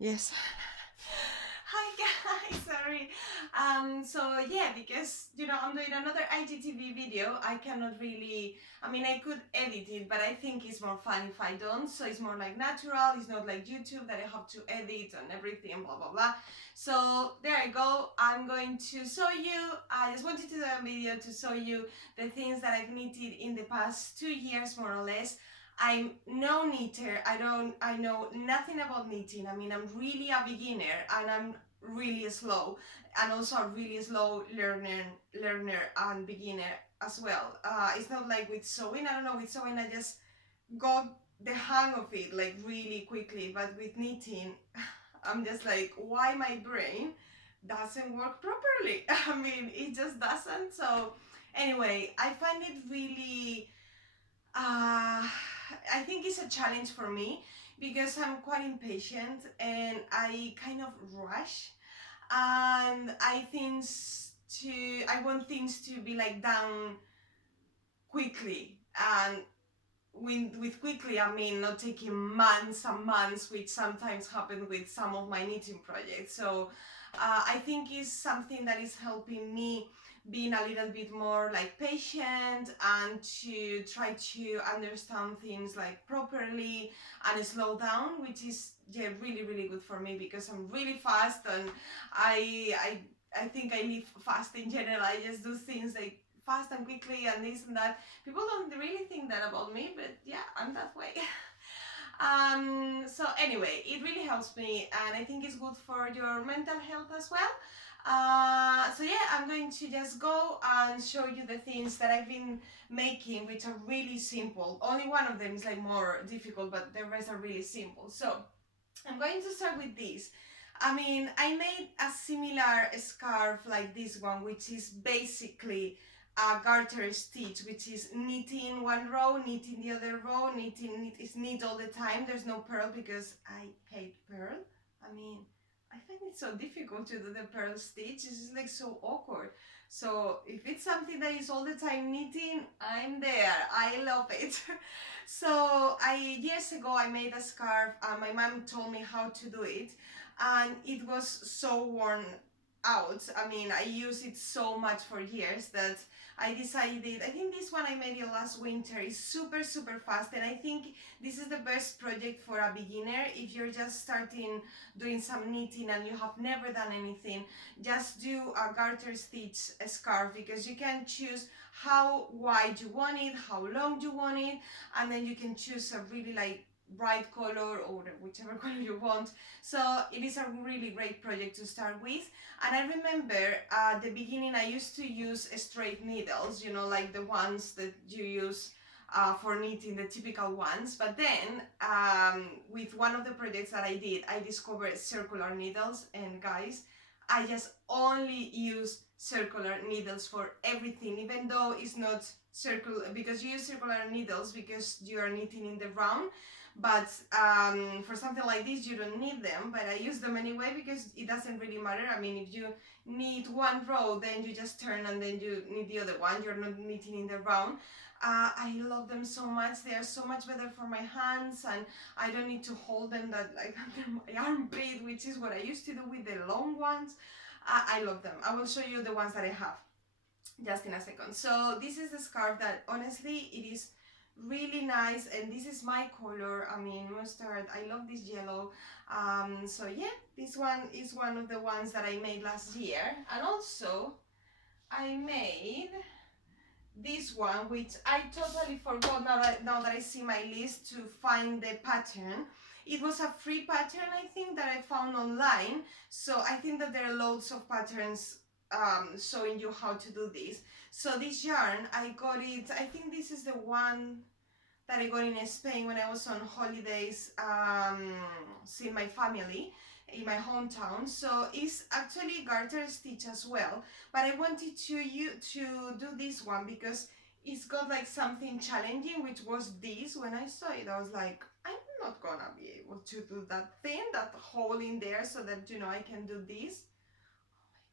Yes. Hi guys, sorry. So yeah, because I'm doing another IGTV video, I cannot really. I mean, I could edit it, but I think it's more fun if I don't. So it's more like natural. It's not like YouTube that I have to edit and everything, blah blah blah. So there I go. I'm going to show you. I just wanted to do a video to show you the things that I've knitted in the past 2 years, more or less. I'm no knitter. I know nothing about knitting. I mean, I'm really a beginner and I'm really slow, and also a really slow learner and beginner as well. It's not like with sewing. I don't know, with sewing I just got the hang of it like really quickly, but with knitting I'm just like, why my brain doesn't work properly? I mean, it just doesn't. So anyway, I find it really I think it's a challenge for me because I'm quite impatient and I kind of rush, and I want things to be like done quickly. And with quickly I mean not taking months and months, which sometimes happen with some of my knitting projects. So I think is something that is helping me being a little bit more like patient and to try to understand things like properly and slow down, which is yeah really good for me because I'm really fast, and I I I think I live fast in general. I just do things like fast and quickly and this and that. People don't really think that about me, but yeah, I'm that way. So anyway, it really helps me, and I think it's good for your mental health as well. So yeah, I'm going to just go and show you the things that I've been making, which are really simple. Only one of them is like more difficult, but the rest are really simple. So I'm going to start with this. I mean, I made a similar scarf like this one, which is basically a garter stitch, which is knitting one row, knitting the other row, it's knit all the time. There's no purl because I hate purl. I mean, I find it so difficult to do the purl stitch. It's just like so awkward. So if it's something that is all the time knitting, I'm there. I love it. So years ago I made a scarf. My mom told me how to do it, and it was so worn out. I mean, I used it so much for years that I decided. I think this one I made it last winter is super fast, and I think this is the best project for a beginner. If you're just starting doing some knitting and you have never done anything, just do a garter stitch scarf, because you can choose how wide you want it, how long you want it, and then you can choose a really like bright color or whichever color you want. So it is a really great project to start with. And I remember at the beginning I used to use straight needles, like the ones that you use for knitting, the typical ones. But then with one of the projects that I did, I discovered circular needles, and guys, I just only use circular needles for everything, even though it's not circular, because you use circular needles because you are knitting in the round. But for something like this you don't need them, but I use them anyway because it doesn't really matter. I mean, if you knit one row, then you just turn and then you knit the other one. You're not knitting in the round. I love them so much. They are so much better for my hands, and I don't need to hold them that like under my armpit, which is what I used to do with the long ones. I love them. I will show you the ones that I have just in a second. So this is the scarf that honestly it is really nice, and this is my color. I mean, mustard. I love this yellow. So yeah, this one is one of the ones that I made last year, and also I made this one, which I totally forgot now that I see my list to find the pattern. It was a free pattern, I think, that I found online. So I think that there are loads of patterns showing you how to do this. So this yarn, I got it, I think this is the one that I got in Spain when I was on holidays, seeing my family in my hometown. So it's actually garter stitch as well, but I wanted to do this one because it's got like something challenging, which was this. When I saw it I was like, I'm not gonna be able to do that thing, that hole in there, so that I can do this.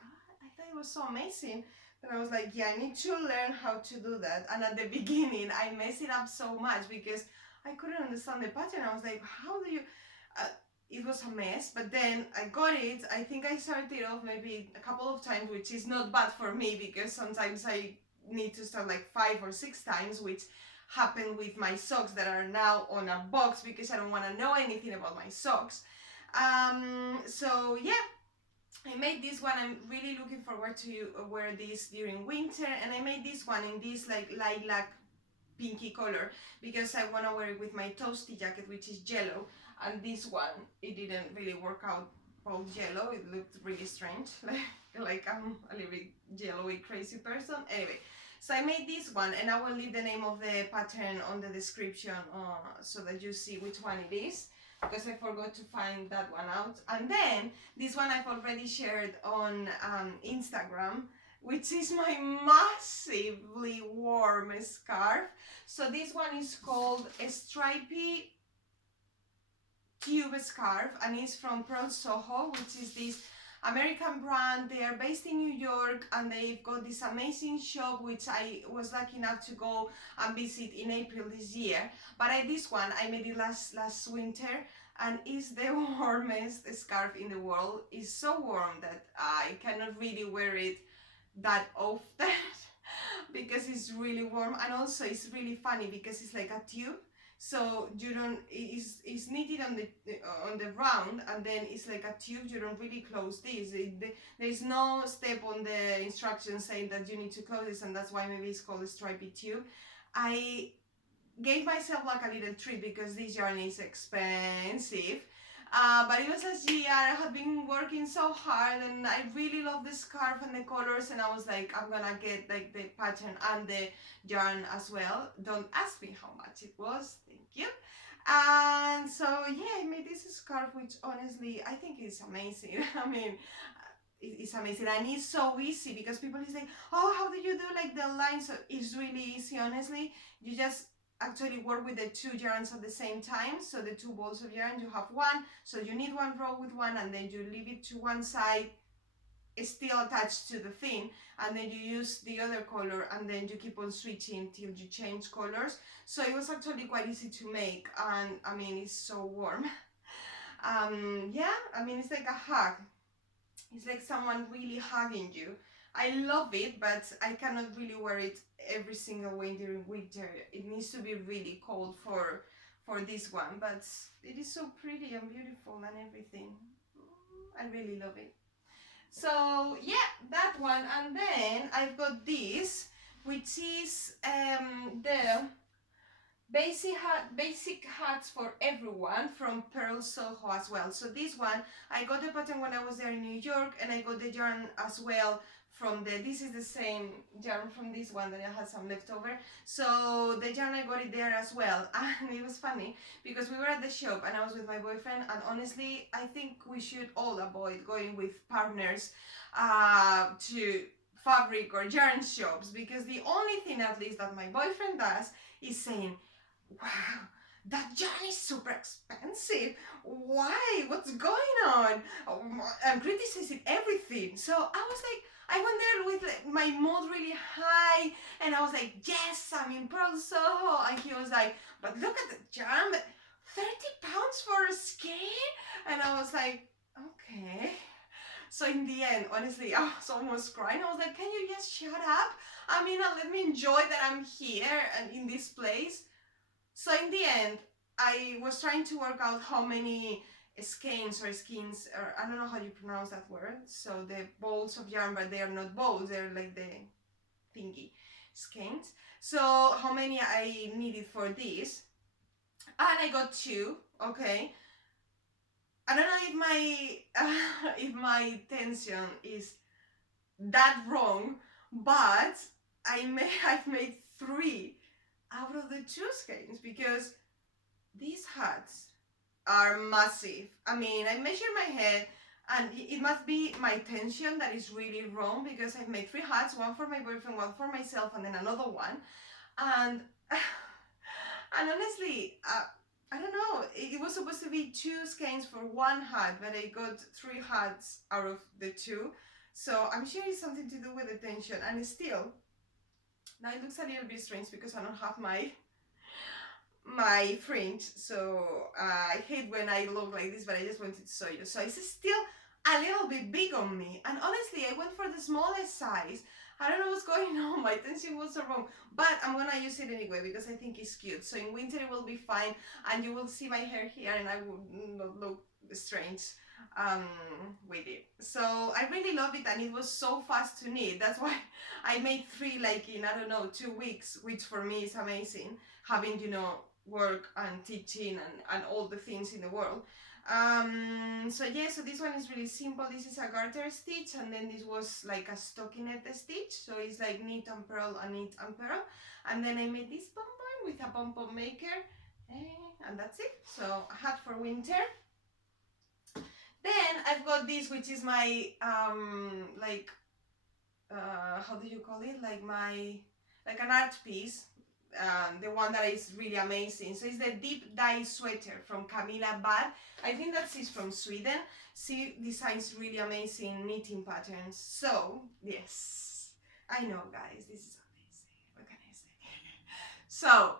Oh my god, I thought it was so amazing. And I was like, yeah, I need to learn how to do that. And at the beginning, I messed it up so much because I couldn't understand the pattern. I was like, how do you... it was a mess, but then I got it. I think I started off maybe a couple of times, which is not bad for me because sometimes I need to start like 5 or 6 times, which happened with my socks that are now on a box because I don't want to know anything about my socks. So yeah, I made this one. I'm really looking forward to wear this during winter, and I made this one in this like lilac pinky color because I want to wear it with my toasty jacket, which is yellow, and this one, it didn't really work out both yellow. It looked really strange, like I'm a little bit yellowy crazy person. Anyway, so I made this one, and I will leave the name of the pattern on the description so that you see which one it is, because I forgot to find that one out. And then this one I've already shared on Instagram, which is my massively warm scarf. So this one is called a stripy tube scarf, and it's from Frills Soho, which is this American brand. They are based in New York, and they've got this amazing shop which I was lucky enough to go and visit in April this year. But this one I made it last winter, and it's the warmest scarf in the world. It's so warm that I cannot really wear it that often because it's really warm, and also it's really funny because it's like a tube, so you don't, it's knitted on the round, and then it's like a tube. You don't really close this. There's no step on the instructions saying that you need to close this, and that's why maybe it's called a stripy tube. I gave myself like a little treat because this yarn is expensive. But it was last year. I had been working so hard, and I really love the scarf and the colors, and I was like, I'm gonna get like the pattern and the yarn as well. Don't ask me how much it was, thank you. And so yeah, I made this scarf, which honestly I think is amazing. I mean, it's amazing, and it's so easy because people is like, oh, how do you do like the lines? So it's really easy, honestly. You just actually work with the 2 yarns at the same time. So the 2 balls of yarn, you have one, so you need one row with one, and then you leave it to one side, it's still attached to the thing, and then you use the other color, and then you keep on switching till you change colors. So it was actually quite easy to make, and I mean, it's so warm. Yeah, I mean, it's like a hug. It's like someone really hugging you. I love it, but I cannot really wear it every single way during winter. It needs to be really cold for this one, but it is so pretty and beautiful and everything. I really love it. So yeah, that one. And then I've got this, which is the basic hats for everyone from Frills Soho as well. So this one, I got the pattern when I was there in New York, and I got the yarn as well from this is the same yarn from this one that I had some left over. So the yarn, I got it there as well. And it was funny because we were at the shop and I was with my boyfriend, and honestly I think we should all avoid going with partners to fabric or yarn shops, because the only thing at least that my boyfriend does is saying, wow, that yarn is super expensive. Why? What's going on? I'm criticizing everything. So I was like, I went there with like, my mood really high, and I was like, yes, I'm in Frills Soho. And he was like, but look at the yarn, but 30 pounds for a skein? And I was like, okay. So in the end, honestly, I was almost crying. I was like, can you just shut up? I mean, let me enjoy that I'm here and in this place. So in the end, I was trying to work out how many skeins, or I don't know how you pronounce that word. So the balls of yarn, but they are not balls, they're like the thingy skeins. So how many I needed for this, and I got 2. Okay, I don't know if my if my tension is that wrong, but I've made 3 out of the 2 skeins, because these hats are massive. I mean, I measured my head, and it must be my tension that is really wrong, because I've made 3 hats, one for my boyfriend, one for myself, and then another one. And and honestly, I don't know, it was supposed to be 2 skeins for 1 hat, but I got 3 hats out of the 2. So I'm sure it's something to do with the tension. And still, now it looks a little bit strange because I don't have my my fringe, so I hate when I look like this, but I just wanted to show you. So it's still a little bit big on me, and honestly I went for the smallest size. I don't know what's going on, my tension was so wrong, but I'm gonna use it anyway because I think it's cute. So in winter it will be fine, and you will see my hair here and I will not look strange um with it. So I really love it, and it was so fast to knit. That's why I made 3 like in, I don't know, 2 weeks, which for me is amazing, having, you know, work and teaching and all the things in the world. So yeah, so this one is really simple. This is a garter stitch, and then this was like a stockinette stitch, so it's like knit and purl and knit and purl. And then I made this pom-pom with a pom-pom maker, and that's it. So a hat for winter. Then I've got this, which is my like how do you call it, like my, like an art piece, the one that is really amazing. So it's the deep dye sweater from Camilla Bad. I think that's is from Sweden. She designs really amazing knitting patterns. So yes, I know guys, this is amazing. What can I say? So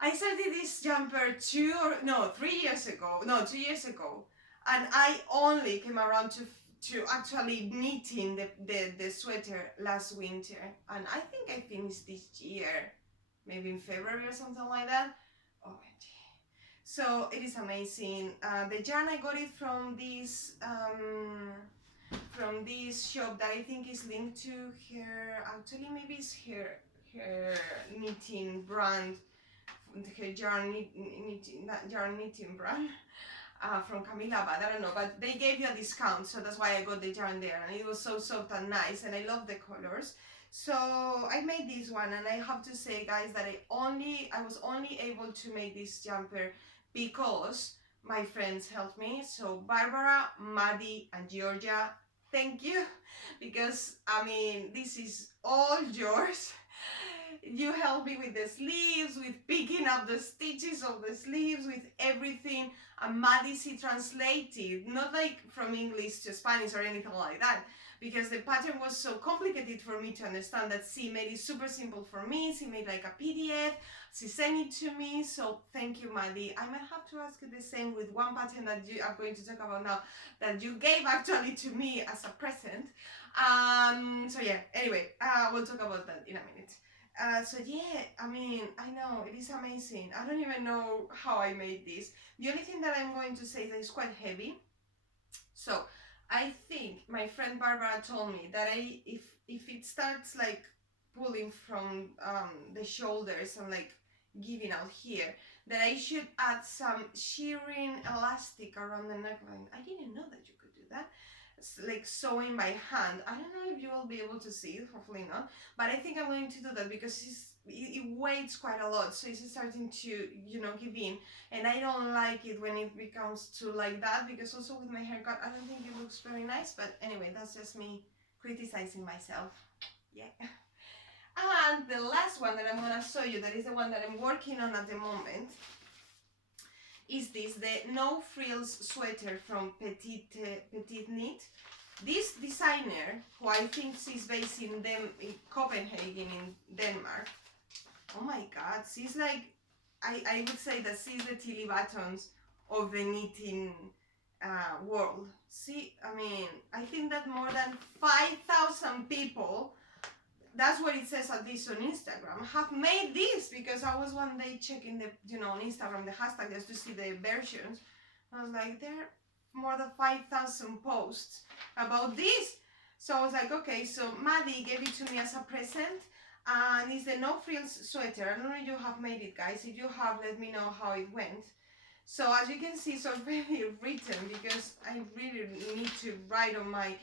I started this jumper 3 years ago, no, 2 years ago, and I only came around to actually knitting the sweater last winter, and I think I finished this year, maybe in February or something like that. OMG. So it is amazing. The yarn, I got it from this shop that I think is linked to her, actually maybe it's her knitting brand, her yarn knitting brand. From Camilla, but I don't know, but they gave you a discount, so that's why I got the yarn there, and it was so soft and nice, and I love the colors. So I made this one, and I have to say guys that I was only able to make this jumper because my friends helped me. So Barbara, Maddie and Georgia, thank you, because I mean this is all yours. You helped me with the sleeves, with picking up the stitches of the sleeves, with everything. And Maddie, she translated, not like from English to Spanish or anything like that, because the pattern was so complicated for me to understand, that she made it super simple for me. She made like a PDF, she sent it to me, so thank you Maddie. I might have to ask you the same with one pattern that you are going to talk about now, that you gave actually to me as a present. So yeah, anyway, we'll talk about that in a minute. So yeah, I mean, I know, it is amazing. I don't even know how I made this. The only thing that I'm going to say is that it's quite heavy. So I think my friend Barbara told me that if it starts like pulling from the shoulders and like giving out here, that I should add some shearing elastic around the neckline. I didn't know that you could do that. Like sewing by hand. I don't know if you will be able to see it, hopefully not, but I think I'm going to do that because it weighs quite a lot, so it's starting to, you know, give in, and I don't like it when it becomes too like that, because also with my haircut I don't think it looks very nice. But anyway, that's just me criticizing myself. Yeah. And the last one that I'm gonna show you, that is the one that I'm working on at the moment, is this, the No Frills sweater from Petite Knit. This designer, who I think she's based in Copenhagen in Denmark, oh my god, she's like, I would say that she's the Tilly Buttons of the knitting world. See, I mean, I think that more than 5,000 people, that's what it says at least on Instagram, have made this, because I was one day checking the, you know, on Instagram, the hashtag, just to see the versions. I was like, there are more than 5,000 posts about this. So I was like, okay, so Maddie gave it to me as a present, and it's the No Frills sweater. I don't know if you have made it, guys. If you have, let me know how it went. So as you can see, it's already written, because I really need to write on my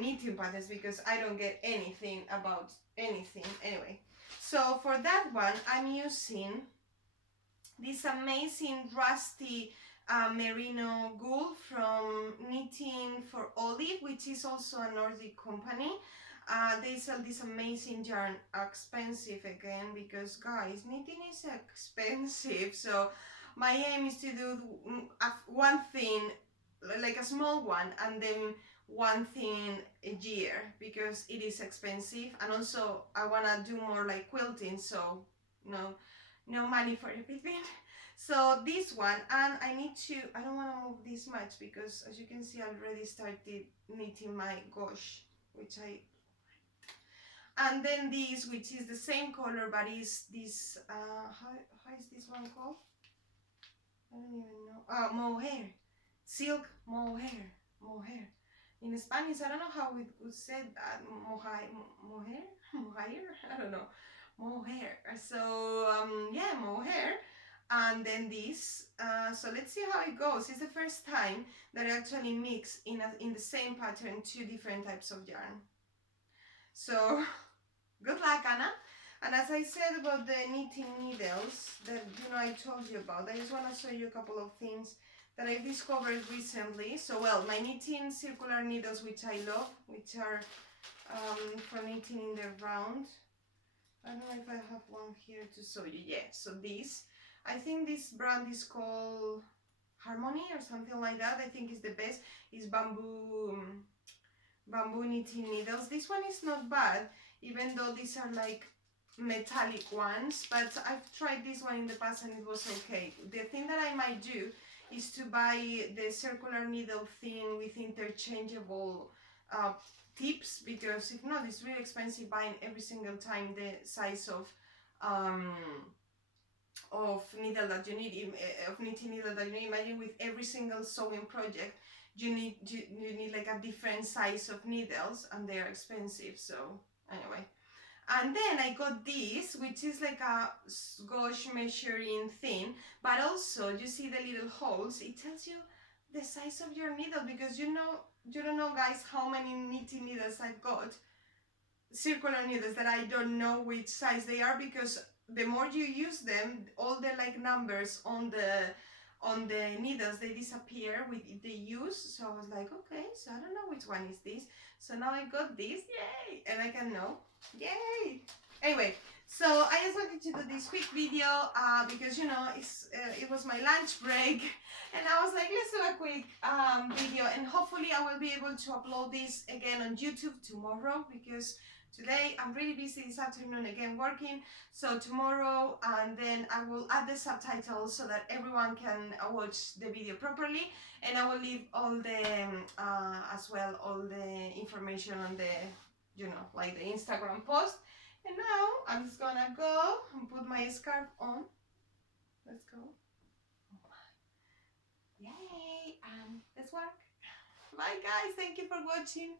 knitting patterns, because I don't get anything about anything. Anyway, so for that one I'm using this amazing rusty merino wool from Knitting for Olive, which is also a Nordic company. They sell this amazing yarn, expensive again, because guys, knitting is expensive. So my aim is to do one thing, like a small one, and then one thing a year, because it is expensive. And also I want to do more like quilting, so you know, no money for everything. So this one, and I need to, I don't want to move this much because as you can see I already started knitting my gauche, which I, and then this, which is the same color but is this, how is this one called? I don't even know. Mohair, silk mohair, mohair. In Spanish, I don't know how it would say that. Mohair, mohair, mohair. I don't know, mohair. So yeah, mohair, and then this. So let's see how it goes. It's the first time that I actually mix in the same pattern two different types of yarn. So good luck, Anna. And as I said about the knitting needles that I told you about, I just want to show you a couple of things that I discovered recently. So well, my knitting circular needles, which I love, which are for knitting in the round. I don't know if I have one here to show you. Yeah, so this, I think this brand is called Harmony or something like that. I think it's the best. It's bamboo knitting needles. This one is not bad, even though these are like metallic ones, but I've tried this one in the past and it was okay. The thing that I might do is to buy the circular needle thing with interchangeable tips, because if not, it's really expensive buying every single time the size of needle that you need, of knitting needle that you need. Imagine with every single sewing project you need like a different size of needles, and they are expensive. So anyway, and then I got this, which is like a gauge measuring thing, but also you see the little holes. It tells you the size of your needle, because you don't know, guys, how many knitting needles I've got, circular needles, that I don't know which size they are, because the more you use them, all the like numbers on the needles, they disappear with the use. So I was like, okay, so I don't know which one is this. So now I got this, yay, and I can know, yay. Anyway, so I just wanted to do this quick video because it was my lunch break, and I was like, let's do a quick video, and hopefully I will be able to upload this again on YouTube tomorrow, because today I'm really busy this afternoon again working. So tomorrow, and then I will add the subtitles so that everyone can watch the video properly, and I will leave all the as well all the information on the like the Instagram post. And now I'm just gonna go and put my scarf on. Let's go. Yay, and let's work. Bye guys, thank you for watching.